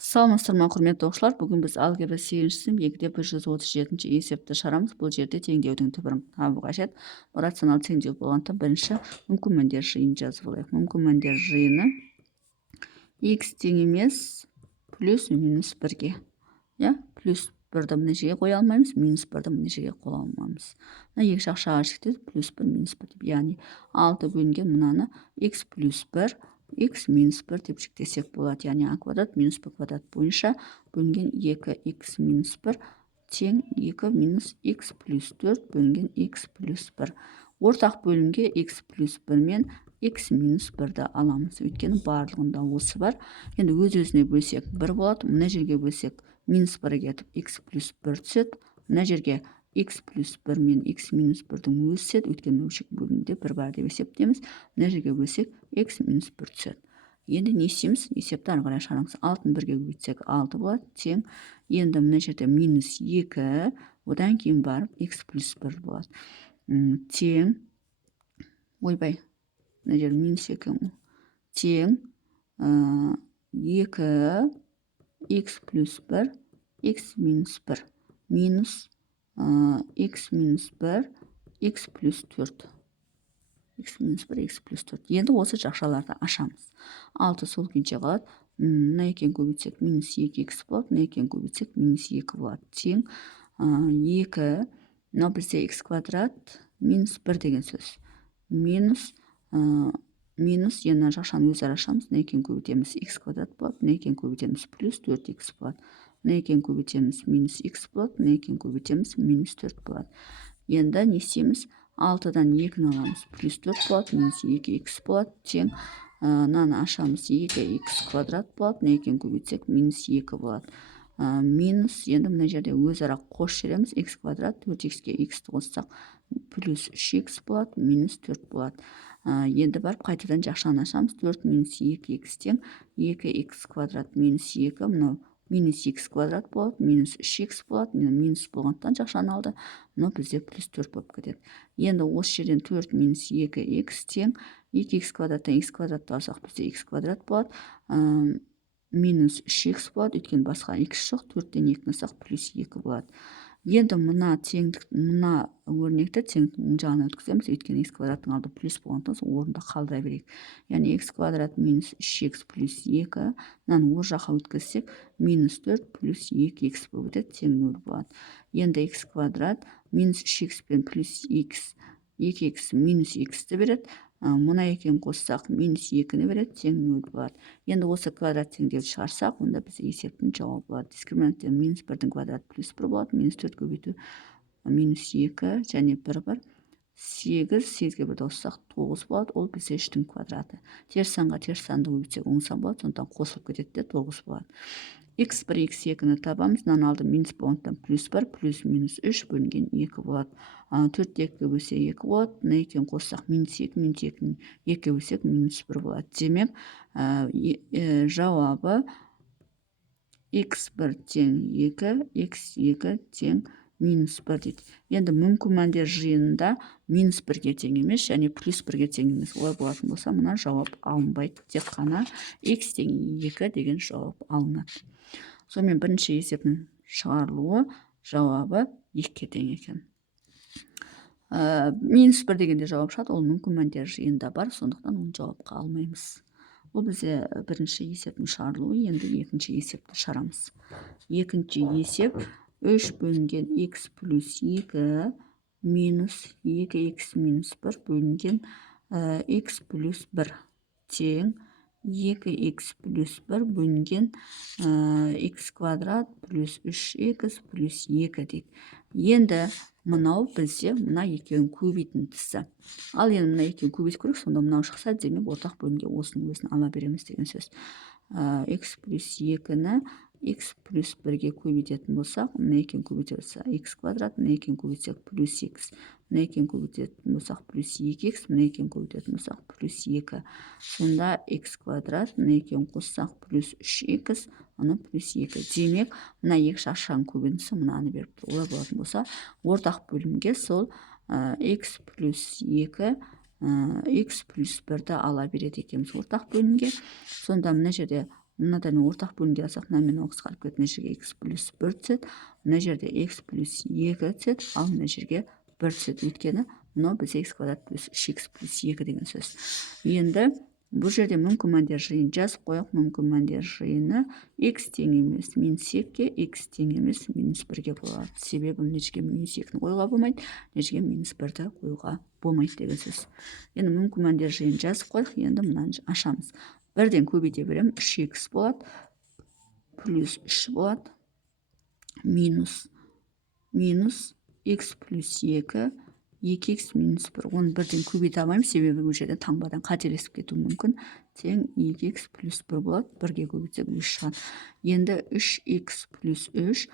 Саламатсыздар ма, құрметті оқушылар. Бүгін біз алгебра 8-ші сынып 2-де 137-ші есепті шығарамыз. Бұл жерде теңдеудің түбірін табу қажет. Бұл рационал теңдеу болғандықтан бірінші мүмкін мәндер жиынын жазып алайық. Мүмкін мәндер жиыны x тең емес плюс минус 1-ге. Плюс 1-ді мына жерге қоя алмаймыз, минус 1-ді мына жерге қоя алмаймыз. Мына екі шақшаға шектеді, плюс 1, минус 1 деп. Яғни 6 бөлінген мынаны x плюс 1 x минус 1 деп жүктесек болады. Яғни а квадрат минус b квадрат бойынша бөлінген 2x минус 1 тең 2 минус x плюс 4 бөлінген x плюс 1. Ортақ бөлімге x плюс 1 мен x минус 1-ді аламыз. Өйткені барлығында осы бар. Енді өз-өзіне бөлсек 1 болады. Мына жерге бөлсек минус 1 кетіп x плюс 1 түседі. Мына жерге x плюс 1 мен x минус 1-дің өзі түседі. Өйткені бөлшек бөлімінде 1 бар деп есептейміз. Мына жерге бөлсек x минус 1 түседі. Енді не істейміз? Есепті ары қарай шығарамыз. 6-ны 1-ге көбейтсек 6 болады. Тең. Енді мына жерде минус 2, одан кейін барып x плюс 1 болады. Тең. Ойбай. Мына жер минус 2. Тең 2 x плюс 1 x минус 1 минус x минус 1 x плюс 4. x минус 1 x плюс 4. Енді осы жақшаларды ашамыз. 6 сол күйінше қалады. Мына екеуін көбейтсек минус 2x болады. Мына екеуін көбейтсек минус 2 болады. Тең 2. Мынау бізде x квадрат минус 1 деген сөз. Минус енді жақшаны өзара ашамыз. Мына екеуін көбейтеміз x квадрат болады. Мына екеуін көбейтеміз плюс 4x болады. Мына екеуін көбейтеміз минус x болады. Мына екеуін көбейтеміз минус 4 болады. Енді не істейміз? 6-дан 2-ні аламыз. Плюс 4 болады. Минус 2x болады. Тең мынаны ашамыз. 2x квадрат болады. Мына екеуін көбейтсек минус 2 болады. Минус енді мына жерде өзара қосып жібереміз. X квадрат 4x-ке x-ті қоссақ плюс 3x болады. Минус 4 болады. Енді барып қайтадан жақшаны ашамыз. 4 минус 2x тең 2x квадрат минус 2. Мынау минус x квадрат болады. Минус 3x болады. Минус болғандықтан жақшаны алды. Мынау бізде плюс 4 болып кетеді. Енді осы жерден 4 минус 2x тең 2x квадраттан x квадратты алсақ бізде x квадрат болады. Минус 3x болады. Өйткені басқа x жоқ. 4-тен 2-ні алсақ плюс 2 болады. Енді мына өрнекті теңдіктің жағына өткіземіз. Өйткені x квадраттың алды плюс болғандықтан орында қалдыра берейік. Яғни x квадрат минус 3x плюс 2. Мынаны ол жаққа өткізсек минус 4 плюс 2x болып өтеді. Тең 0 болады. Енді x квадрат минус 3x пен плюс x 2x минус x-ті береді. Мұна екеуін қоссақ минус 2-ні береді. Тең 0 болады. Енді осы квадрат теңдеуді шығарсақ, онда бізде есептің жауабы болады. Дискриминанттен минус 1-дің квадраты плюс 1 болады. Минус 4 көбейту минус 2 және 1. 8, 8-ге 1-ді қоссақ 9 болады. Ол бізде 3-дің квадраты. Теріс санға теріс санды көбейтсек оң сан болады. Сондықтан қосылып кетеді де 9 болады. x1, x2-ні табамыз. Мынаны алды минус болғандықтан плюс 1, плюс минус 3 бөлінген 2 болады. 4-те 2-ге бөлсе 2 болады. Мына екеуін қоссақ минус 2, минус 2-ні 2-ге бөлсек минус 1 болады. Демек, жауабы x1 тең 2, x2 тең минус 1 дейді. Енді мүмкін мәндер жиынында минус 1-ге тең емес, және плюс 1-ге тең емес. Олай болатын болса, мына жауап алынбайды. Тек қана x тең 2 деген жауап алынады. Сонымен бірінші есептің шығарылуы жауабы 2-ге тең екен. Минус 1 дегенде жауап шығады, ол мүмкін мәндер жиында бар, сондықтан оны жауапқа алмаймыз. Бұл бізде бірінші есептің шығарылуы, енді екінші есепті шығарамыз. Екінші есеп 3 бөлінген x плюс 2 минус 2x минус 1 бөлінген x плюс 1 тең 2x плюс 1 бөлінген x квадрат плюс 3x плюс 2 дейді. Енді мынау бізде мына екеуін көбейтіндісі. Ал енді мына екеуін көбейтіп көрейік, сонда мынау шықса, демек ортақ бөлімге осының өзін ала береміз деген сөз. X плюс 2-ні x плюс 1-ге көбейтетін болсақ, мына екеуін көбейтсе x квадрат, мына екеуін көбейтсек плюс x, мына екеуін көбейтетін болсақ плюс 2x, мына екеуін көбейтетін болсақ плюс 2. Сонда x квадрат, мына екеуін қоссақ плюс 3x, аны плюс 2. Демек, мына екі шақшаның көбейтіндісі мынаны беріп тұр. Олай болатын болса, ортақ бөлімге сол x плюс 2 x плюс 1-ді ала береді екенбіз ортақ бөлімге. Сонда мына жерде мынадан ортақ бөлімге алсақ, мынамен қысқарып кетіп, мына жерге x плюс 1 түседі, мына жерде x плюс 2 түседі, ал мына жерге 1 түседі. Өйткені мынау бізде x квадрат плюс 3x плюс 2 деген сөз. Енді бұл жерде мүмкін мәндер жиын жазып қояқ. Мүмкін мәндер жиыны x тең емес минус 2-ге, x тең емес минус 1-ге болады. Себебі мына жерге минус 2-ні қоюға болмайды, мына жерге минус 1-ді қоюға болмайды деген сөз. Енді мүмкін мәндер жиын жазып қояқ. Енді мынаны ашамыз. 1-ден көбейте берем, 3x болады, плюс 3 болады, минус x плюс 2, 2x минус 1. Оны 1-ден көбейте алмаймын, себебі бұл жерде таңбадан қателесіп кетуі мүмкін. Тең 2x плюс 1 болады, 1-ге көбейтсек 3 шығады. Енді 3x плюс 3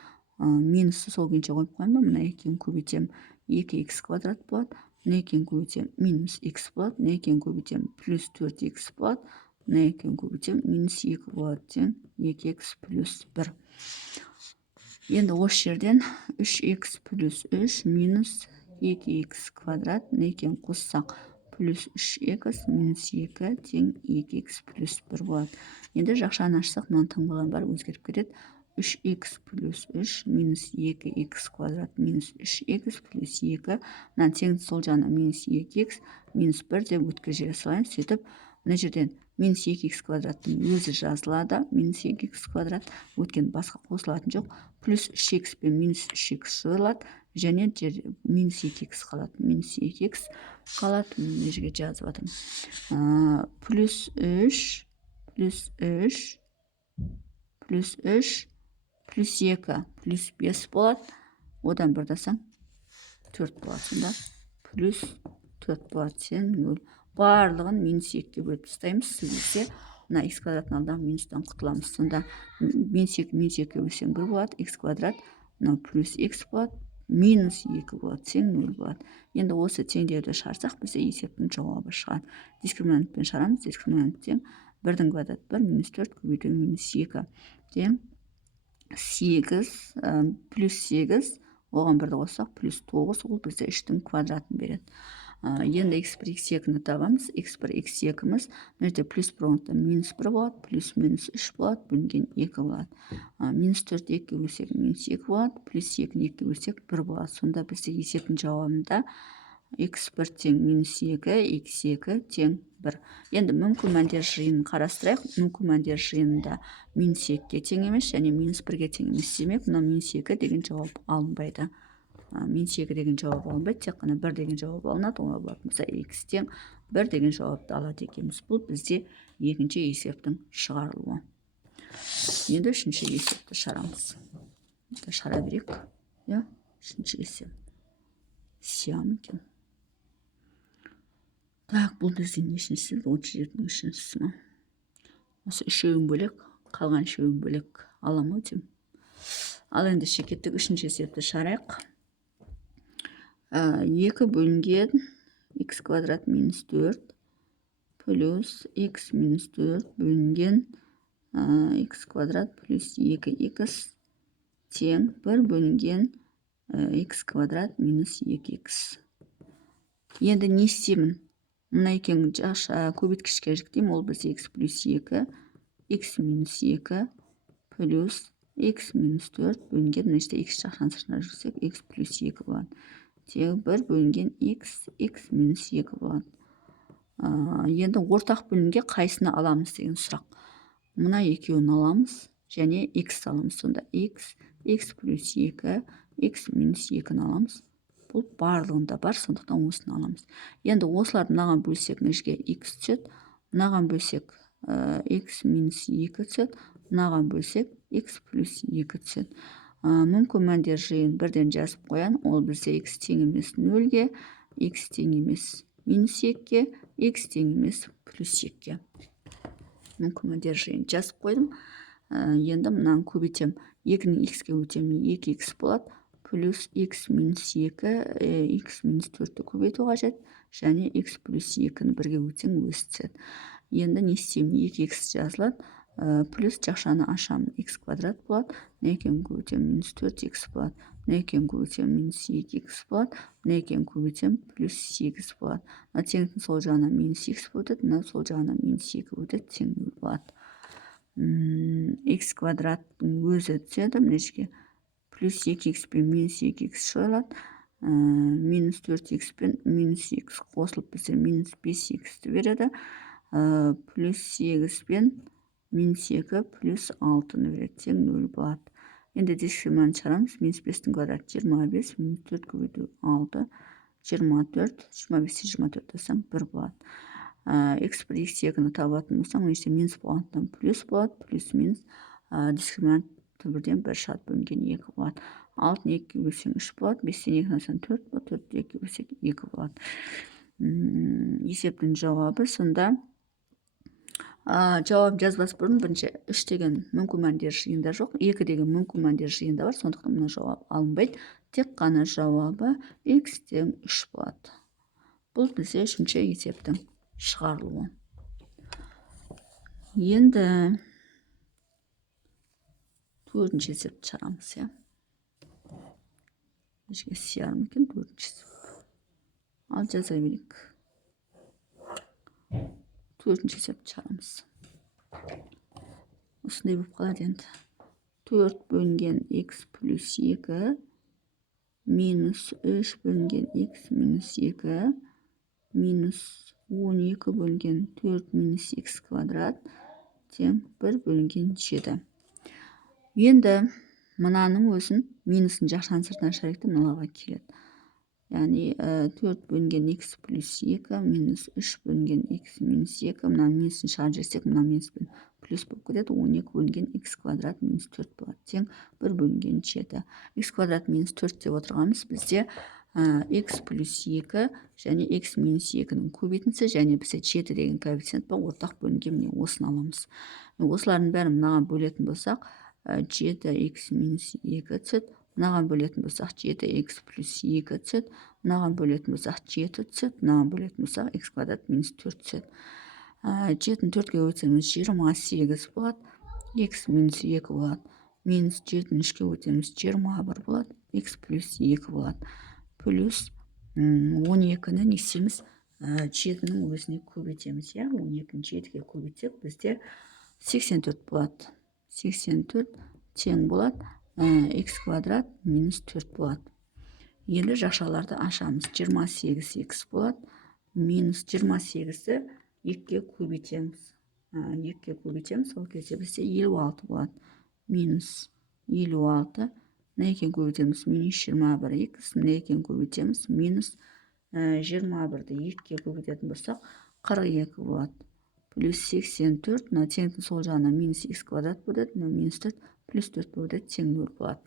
минусты сол күйінше қойып қойма. Мына екеуін көбейтем, 2x квадрат болады. Мына екеуін көбейтем, минус x болады. Мына екеуін көбейтем, плюс 4x болады. Мына екеуін көбейтем, минус 2 болады, тең 2x плюс 1. Енді осы жерден 3x плюс 3 минус 2x квадрат, мына екеуін қоссақ, плюс 3x минус 2 тең 2x плюс 1 болады. Енді жақшаны ашсақ, мынаны таңбалар бар, өзгеріп кетеді. 3x плюс 3 минус 2x квадрат минус 3x плюс 2. Мынаны теңді сол жағына минус 2x минус 1 деп өткіл жерге салайын. Сөйтіп, мына жерден минус 2x квадраттың өзі жазылады. Минус 2x квадрат өткен басқа қосылатын жоқ. Плюс 3x пен минус 3x жойылады. Және минус 2x қалады. Минус 2x қалады. Мына жерге жазып жатырмын. Плюс 3 плюс 3 плюс 3 плюс 2 плюс 5 болады. Одан бірдасаң 4 болады. Сонда плюс 4 болады. Сен 0. Барлығын минус 2-ге бөліп тастаймыз. Сөйлесе, мына x квадраттың алдағы минустан құтыламыз. Сонда минус 2-ге бөлсең 1 болады. X квадрат, мынау плюс x болады. Минус 2 болады. Тең 0 болады. Енді осы теңдерді шығарсақ, бізде есептің жауабы шығады. Дискриминантпен шығарамыз. Дискриминант тең 1-дің квадрат 1, минус 4 көбейту минус 2 тең 8 плюс 8, оған 1-ді қоссақ, плюс 9, ол бізде 3-дің квадратын береді. Енді x1, x2-ні табамыз. x1, x2-міз, мына жерде плюс 1 орнында минус 1 болады, плюс минус 3 болады, бөлінген 2 болады. Минус 4 2-ге бөлсек минус 2 болады, плюс 2-ні 2-ге бөлсек 1 болады. Сонда бізде есептің жауабында x1 тең минус 2, x2 тең 1. Енді мүмкін мәндер жиынын қарастырайық. Мүмкін мәндер жиынында минус 2-ге тең емес, және минус 1-ге тең емес демек, мына минус 2 деген жауап алынбайды. Минус 2 деген жауап алынбайды, тек қана 1 деген жауап алынады. Оңа болатын болса, x тең 1 деген жауапты алады екенбіз. Бұл бізде екінші есептің шығарылуы. Енді үшінші есепті шығарамыз. Шығара берейік. Үшінші есеп. Сиам екен. Так, бұл бізде нешінші? 37-дің үшіншісі ма? Осы үшеуін бөлек, қалған үшеуін бөлек аламын өтем. Ал енді шекеттік үшінші есепті шығарайық. 2 бөлінген x квадрат минус 4 плюс x минус 4 бөлінген x квадрат плюс 2x тең 1 бөлінген x квадрат минус 2x. Енді не істеймін? Мына екеуін көбейткішке жүктеймін. Ол бізде x плюс 2, x минус 2 плюс x минус 4 бөлінген, мына жерде x жақшаны сыртына жүгірсек, x плюс 2 болады. Тең 1 бөлінген x минус 2 болады. Енді ортақ бөлімге қайсыны аламыз деген сұрақ. Мына екеуін аламыз және x аламыз. Сонда x плюс 2, x минус 2-ні аламыз. Бұл барлығында бар, сондықтан осыны аламыз. Енді осыларды мынаған бөлсек, мына жерге x түседі. Мынаған бөлсек, x минус 2 түседі. Мынаған бөлсек, x плюс 2 түседі. Мүмкін мәндер жиын 1-ден жазып қоян. Ол бізде x тең емес 0-ге, x тең емес минус 2-ге, x тең емес плюс 2-ге. Мүмкін мәндер жиын жазып қойдым. Енді мынаны көбейтем. 2-ні x-ге өтем 2x болады. Плюс x минус 2, x минус 4-ті көбейту қажет. Және x плюс 2-ні 1-ге өтсең өсі түседі. Енді не істеймін? 2x жазылады. Плюс жақшаны ашамын, x квадрат болады. Мына екеуін көбейтем минус 4x болады. Мына екеуін көбейтем минус 2x болады. Мына екеуін көбейтем плюс 8 болады. Мына теңдіктің сол жағына минус x өтеді, мына сол жағына минус 2 өтеді, тең 0 болады. x квадраттың өзі түседі мына жерге. Плюс 2x пен минус 2x шығарылады. Минус 4x пен минус x қосылып бізде минус 5x береді. Плюс 8 пен минус 2 плюс 6 береді. Тең 0 болады. Енді дискриминант шығарамыз. Минус 5-тің квадраты 25, минус 4 көбейту 6, 24, 25-те 24 десең 1 болады. x1, x2-ні табатын болсаң, өйсе минус болғандықтан плюс болады, плюс минус дискриминант бірден 1 шығады, бөлінген 2 болады. 6-ны 2-ге бөлсең 3 болады, 5-тен 2-ні алсаң 4 болады, 4-ті 2-ге бөлсек 2 болады. Есептің жауабы сонда жауап жазбас бұрын бірінші 3 деген мүмкін мәндер жиында жоқ, 2 деген мүмкін мәндер жиында бар, сондықтан мұны жауап алынбайды. Тек қана жауабы x тең 3 болады. Бұл бізде үшінші есептің шығарылуы. Енді төртінші есепті шығарамыз, иә. Ешке сияр ма екен төртінші есеп. Ал жаза берейік. Төртінші есепті шығарамыз. Осындай болып қалады енді. 4 бөлінген x плюс 2 минус 3 бөлінген x минус 2 минус 12 бөлінген 4 минус x квадрат тең 1 бөлінген 7. Енді мынаның өзін минусын жақшаның сыртынан шығарайық, мыналарға келеді. Яғни 4 бөлінген x плюс 2 минус 3 бөлінген x минус 2, мына минусын шығарып жіберсек, мына минуспен плюс болып кетеді. 12 бөлінген x квадрат минус 4 болады. Тең 1 бөлінген 7. x квадрат минус 4 деп отырғанымыз бізде x плюс 2 және x минус 2-нің көбейтіндісі және бізде 7 деген коэффициент бар, ортақ бөлінген, міне осыны аламыз. Осылардың бәрін мынаған бөлетін болсақ, 7x минус 2 түседі. Мынаған бөлетін болсақ 7x плюс 2 түседі. Мынаған бөлетін болсақ 7 түседі. Мынаған бөлетін болсақ x квадрат минус 4 түседі. 7-ні 4-ге өтеміз 28 болады. x минус 2 болады. Минус 7-ні 3-ге өтеміз 21 болады. x плюс 2 болады. Плюс 12-ні не істейміз? 7-нің өзіне көбейтеміз. 12-ні 7-ге көбейтсек бізде 84 болады. 84 тең болады. X квадрат минус 4 болады. Енді жақшаларды ашамыз. 28x болады. Минус 28-ді 2-ге көбейтеміз. 2-ге көбейтеміз. Ол кезде бізде 56 болады. Минус 56. Мына екені көбейтеміз. Минус 21x. Мына екені көбейтеміз. Минус 21-ді 2-ге көбейтетін болсақ 42 болады. Плюс 84. Мына теңдіктің сол жағына минус x квадрат болады. Мына минус 4 плюс 4 болады, тең 0 болады.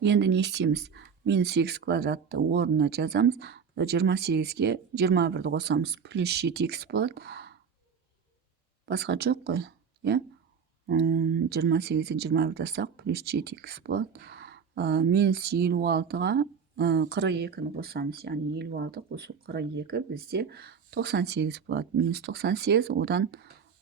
Енді не істейміз? Минус x квадратты орнына жазамыз. 28-ге 21-ді қосамыз, плюс 7x болады. Басқа жоқ қой. 28-ден 21-ді алсақ, плюс 7x болады. Минус 56-ға 42-ні қосамыз. Яғни 56 қосу 42 бізде 98 болады. Минус 98, одан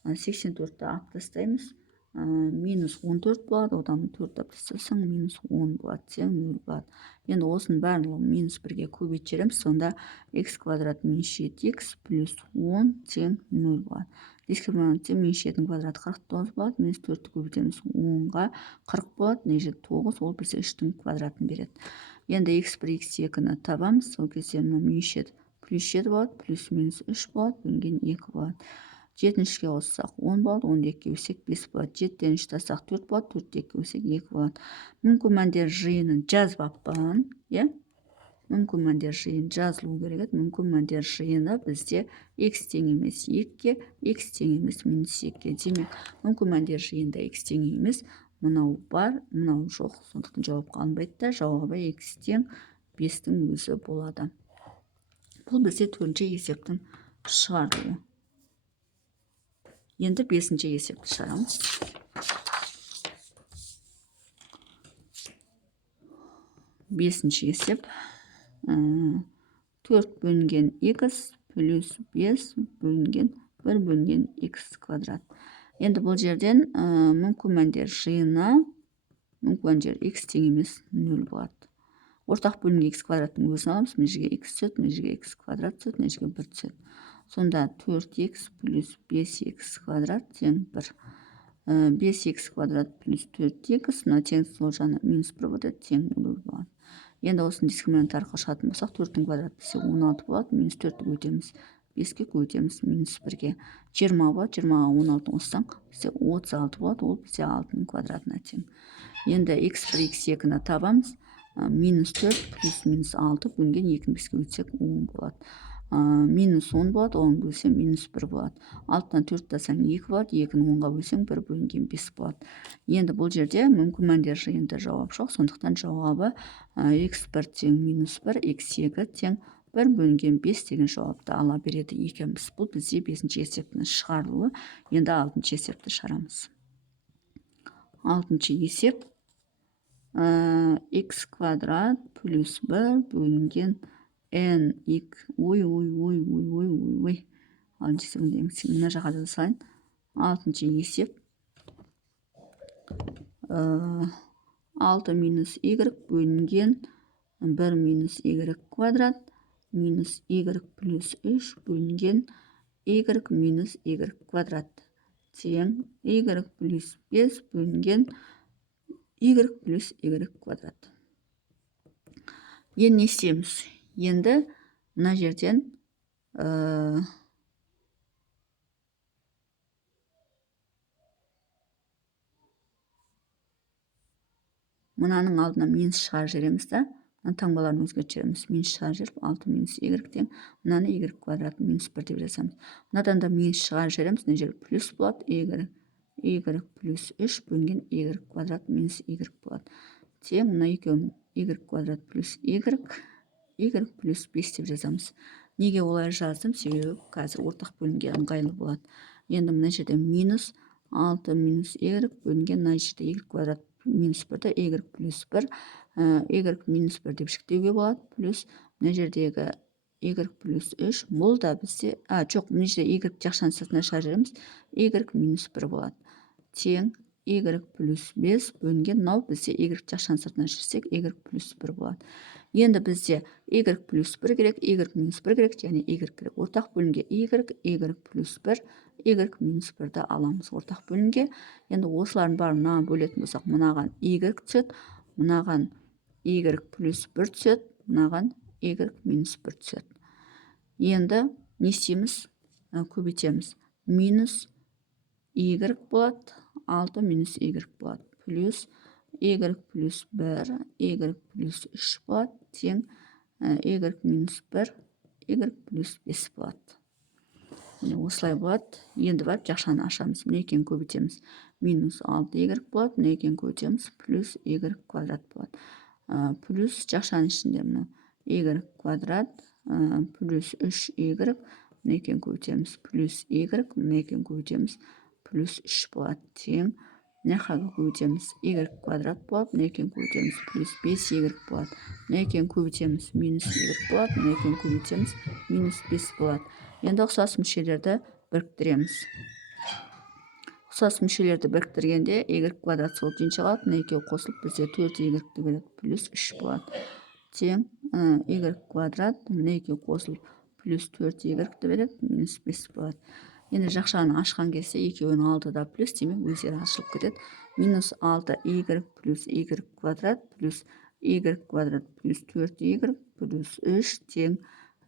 84-ді алып тастаймыз. Минус 14 болады, одан 4 тастасаң минус 10 болады, тең 0 болады. Енді осының барлығын минус 1-ге көбейтіп жібереміз, сонда x квадрат минус 7x плюс 10 тең 0 болады. Дискриминантте минус 7-дің квадраты 49 болады, минус 4-ті көбейтеміз 10-ға 40 болады, мына жерде 9, ол бізде 3-тің квадратын береді. Енді x1, x2-ні табамыз, сол кезде минус 7 плюс 7 болады, плюс минус 3 болады, бөлінген 2 болады. 7-ні 3-ге қоссақ 10 болады, 10-ді 2-ге бөлсек 5 болады. 7-ден 3 тастасақ 4 болады, 4-ді 2-ге бөлсек 2 болады. Мүмкін мәндер жиынын жазбаппын, мүмкін мәндер жиын жазылу керек еді. Мүмкін мәндер жиыны бізде x тең емес 2-ге, x тең емес минус 2-ге. Демек, мүмкін мәндер жиында x тең емес, мынау бар, мынау жоқ. Сондықтан жауапқа алынбайды да, жауабы x тең 5-тің өзі болады. Бұл бізде 4-ші есептің шығарылуы. Енді 5-ші есепті шығарамыз. 5-ші есеп 4 бөлінген x плюс 5 бөлінген 1 бөлінген x квадрат. Енді бұл жерден мүмкін мәндер жиыны, мүмкін мәндер x тең емес 0 болады. Ортақ бөлінген x квадраттың өзін аламыз, мына жерге x түседі, мына жерге x квадрат түседі, мына жерге 1 түседі. Сонда 4х плюс 5х квадрат тең 1. 5х квадрат плюс 4х, мына теңдік сол жағына минус 1 болады, тең 0 болады. Енді осыны дискриминант арқылы шығатын болсақ, 4-тің квадраты бізде 16 болады, минус 4-ті көбейтеміз, 5-ке көбейтеміз, минус 1-ге 20 болады, 20-ға 16 қоссаң, бізде 36 болады, ол бізде 6-ның квадратына тең. Енді x1, x2-ні табамыз, минус 4 плюс минус 6 бөлінген 2-ні 5-ке өтсек 10 болады. Минус 10 болады, 10 бөлсең минус 1 болады. 6-тан 4 тасаң 2 болады, 2-ні 10-ға бөлсең 1 бөлінген 5 болады. Енді бұл жерде мүмкін мәндер жиында жауап жоқ, сондықтан жауабы x1 тең минус 1, x2 тең 1 бөлінген 5 деген жауапты ала береді екенбіз. Бұл бізде 5-ші есептің шығарылуы. Енді 6-ші есепті шығарамыз. 6-ші есеп x квадрат плюс 1 бөлінген n x ой ал есебінде мына жаққа жазайын. 6-ші есеп 6 минус y бөлінген 1 минус y квадрат минус y плюс 3 бөлінген y минус y квадрат тең y плюс 5 бөлінген y плюс y квадрат. Енді не істейміз? Енді мына жерден мынаның алдына минус шығарып жібереміз да, таңбаларын өзгертіп жібереміз. Минус шығарып жіберіп 6 минус y тең мынаны y квадратын минус 1 деп жазамыз. Мынадан да минус шығарып жібереміз, мына жер плюс болады, y плюс 3 бөлінген y квадрат минус y болады. Тең мына екеуін y квадрат плюс y плюс 5 деп жазамыз. Неге олай жаздым? Себебі қазір ортақ бөлінген ыңғайлы болады. Енді мына жерде минус 6 минус y бөлінген мына жерде y квадрат минус 1-ді y плюс 1, y минус 1 деп шектеуге болады, плюс мына жердегі y плюс 3, бұл да бізде, жоқ, мына жерде y жақшаны сыртына шығарып жібереміз, y минус 1 болады. Тең y плюс 5 бөлінген, мынау бізде y жақшаны сыртына жіберсек, y плюс 1 болады. Енді бізде y плюс 1 керек, y минус 1 керек, және y керек. Ортақ бөлінге y плюс 1, y минус 1-ді аламыз ортақ бөлінге. Енді осылардың барын мынаған бөлетін болсақ, мынаған y түседі, мынаған y плюс 1 түседі, мынаған y минус 1 түседі. Енді не істейміз? Көбейтеміз. Минус y болады, 6 минус y болады, плюс y плюс 1, y плюс 3 болады, тең y минус 1, y плюс 5 болады. Осылай болады. Енді барып жақшаны ашамыз. Мына екеуін көбейтеміз. Минус 6y болады, мына екеуін көбейтеміз, плюс y квадрат болады. Плюс жақшаның ішінде мына y квадрат, плюс 3y, мына екеуін көбейтеміз, плюс y, мына екеуін көбейтеміз, плюс 3 болады, тең мына жаққа көбейтеміз, y квадрат болады, мына екеуін көбейтеміз, плюс 5y болады, мына екеуін көбейтеміз, минус y болады, мына екеуін көбейтеміз, минус 5 болады. Енді ұқсас мүшелерді біріктіреміз. Ұқсас мүшелерді біріктіргенде y квадрат сол күйінше қалады, мына екеуі қосылып бізде 4y береді, плюс 3 болады. Тең y квадрат, мына екеуі қосылып плюс 4y береді, минус 5 болады. Енді жақшаны ашқан кезде екеуінің алды да плюс, демек өздері ашылып кетеді. Минус 6y плюс y квадрат плюс y квадрат плюс 4y плюс 3 тең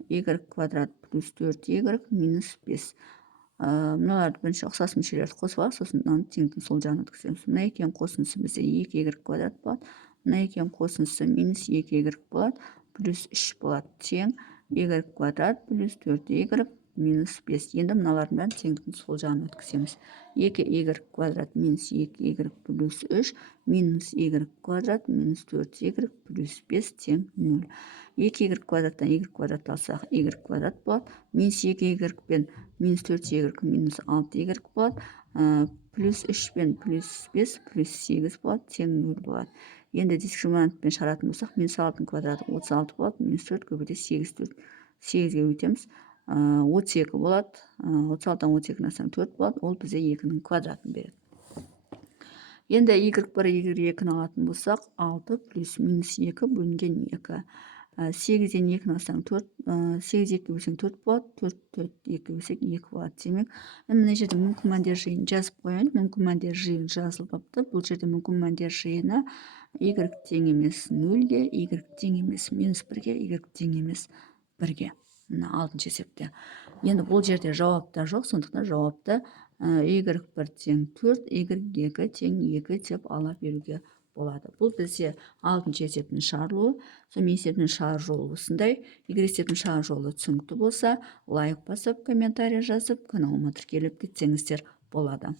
y квадрат плюс 4y минус 5. Мыналарды бірінші ұқсас мүшелерді қосып алып, сосын теңдіктің сол жағына өткіземіз. Мына екеуінің қосындысы бізде 2y квадрат болады. Мына екеуінің қосындысы минус 2y болады, плюс 3 болады, тең y квадрат плюс 4y минус 5. Енді мыналардың бәрін теңдіктің сол жағына өткіземіз. 2y квадрат минус 2y плюс 3 минус y квадрат минус 4y плюс 5 тең 0. 2y квадраттан y квадрат алсақ, y квадрат болады. Минус 2y пен минус 4y минус 6y болады. Плюс 3 пен плюс 5 плюс 8 болады, тең 0 болады. Енді дискриминантпен шығаратын болсақ, минус 6-ның квадраты 36 болады, минус 4 көбейте 8-ге өтеміз. 32 болады, 36-дан 32-ні алсаң 4 болады, ол бізде 2-ның квадратын береді. Енді y1, y2-ні алатын болсақ, 6 плюс минус 2 бөлінген 2. 8-ден 2-ні алсаң 4, 8 2 бөлсең 4 болады, 4 2 бөлсек 2 болады. Демек, мына жерде мүмкін мәндер жиынын жазып қояйын. Мүмкін мәндер жиыны жазылып апты. Бұл жерде мүмкін мәндер жиыны y тең емес 0-ге, y тең емес -1-ге, y тең емес 1-ге. Мына 6-шы есепте. Енді бұл жерде жауапта жоқ, сондықтан жауапты y1 тең 4, y2 тең 2 деп ала беруге болады. Бұл бізде 6-шы есептің шығарылуы. Сонымен есептің шығару жолы осындай. Егер есептің шығару жолы түсінікті болса, лайк басып, комментарий жазып, каналыма тіркеліп кетсеңіздер болады.